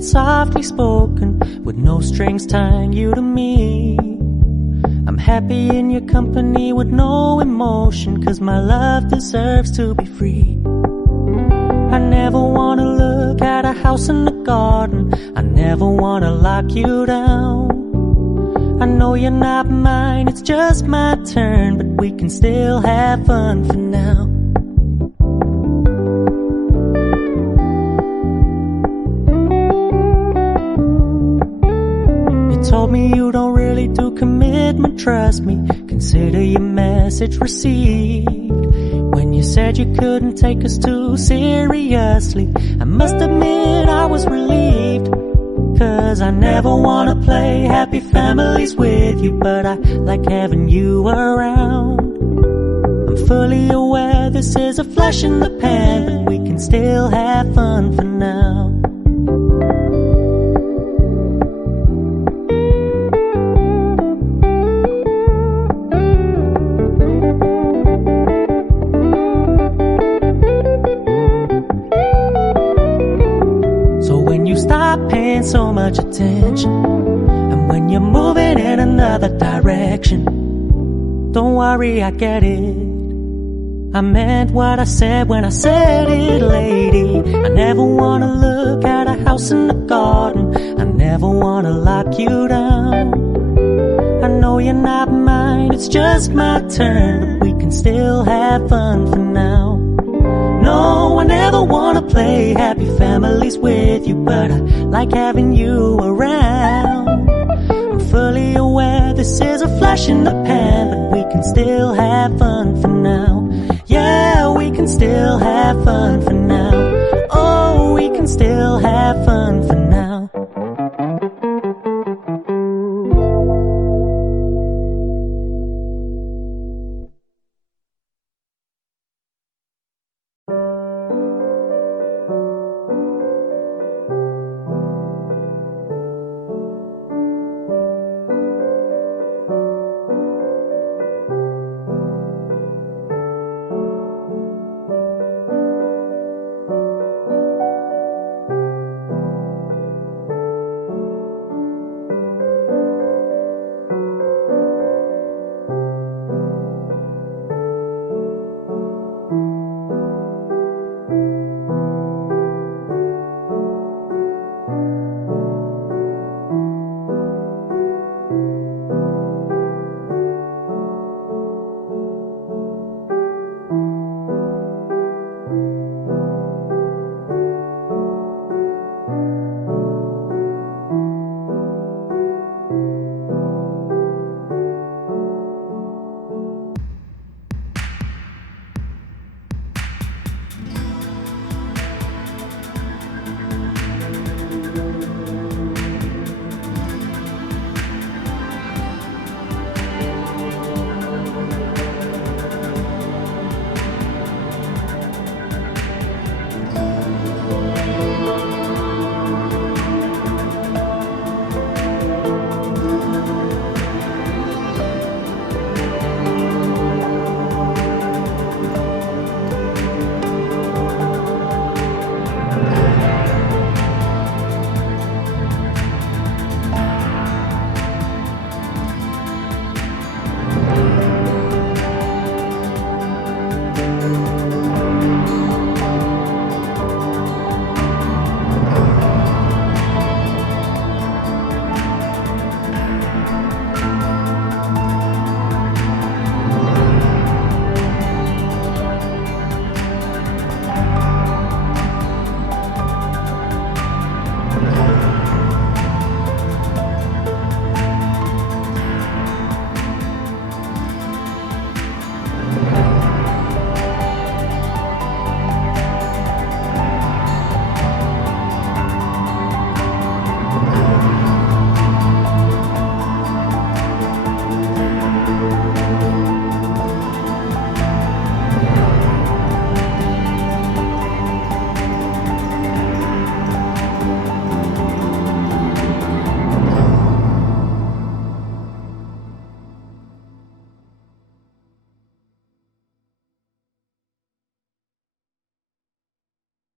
It's softly spoken, with no strings tying you to me. I'm happy in your company with no emotion, 'cause my love deserves to be free. I never wanna look at a house in the garden, I never wanna lock you down. I know you're not mine, it's just my turn, but we can still have fun for now. You told me you don't really do commitment, trust me, consider your message received. When you said you couldn't take us too seriously, I must admit I was relieved. 'Cause I never wanna play happy families with you, but I like having you around. I'm fully aware this is a flash in the pan, but we can still have fun for now. Paying so much attention, and when you're moving in another direction, don't worry, I get it. I meant what I said when I said it, lady. I never wanna look at a house in the garden, I never wanna lock you down. I know you're not mine, it's just my turn, but we can still have fun for now. No, I never wanna play happy families with you, but I like having you around. I'm fully aware this is a flash in the pan, but we can still have fun for now. Yeah, we can still have fun for now.